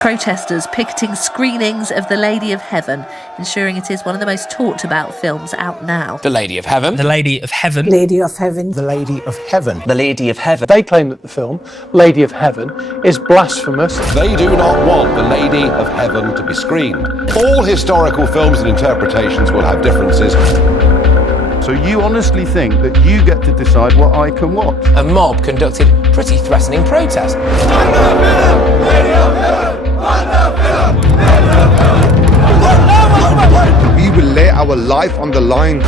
Protesters picketing screenings of The Lady of Heaven, ensuring it is one of the most talked about films out now. The Lady of Heaven. The Lady of Heaven. Lady of Heaven. The Lady of Heaven. The Lady of Heaven. They claim that the film, Lady of Heaven, is blasphemous. They do not want The Lady of Heaven to be screened. All historical films and interpretations will have differences. So you honestly think that you get to decide what I can watch? A mob conducted pretty threatening protests. We will lay our life on the line.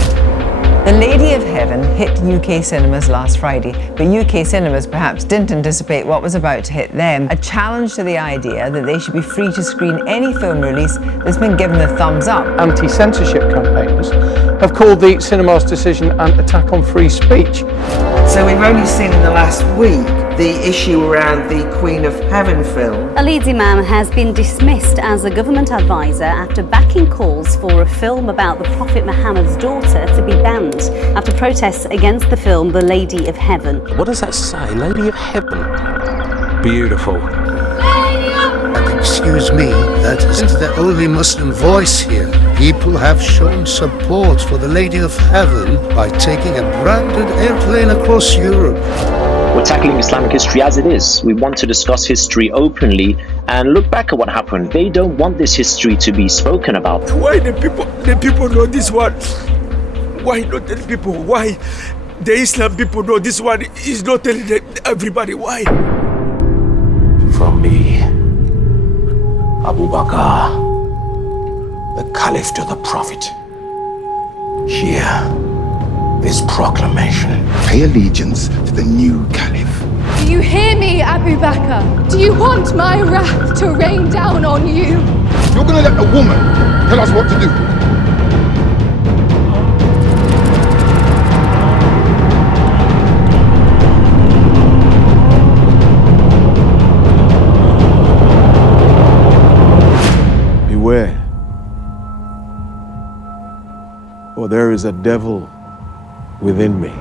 The Lady of Heaven hit UK cinemas last Friday, but UK cinemas perhaps didn't anticipate what was about to hit them. A challenge to the idea that they should be free to screen any film release that's been given the thumbs up. Anti-censorship campaigners have called the cinema's decision an attack on free speech. So we've only seen in the last week the issue around the Queen of Heaven film. A lead imam has been dismissed as a government advisor after backing calls for a film about the Prophet Muhammad's daughter to be banned after protests against the film The Lady of Heaven. What does that say? Lady of Heaven. Beautiful. Excuse me, that isn't the only Muslim voice here. People have shown support for the Lady of Heaven by taking a branded airplane across Europe. We're tackling Islamic history as it is. We want to discuss history openly and look back at what happened. They don't want this history to be spoken about. Why the people know this one? Why not tell people? Why the Islam people know this one is not telling everybody? Why? From me, Abu Bakr, the Caliph to the Prophet, hear this proclamation. Pay allegiance to the new Caliph. Do you hear me, Abu Bakr? Do you want my wrath to rain down on you? You're gonna let a woman tell us what to do? Beware, for there is a devil within me.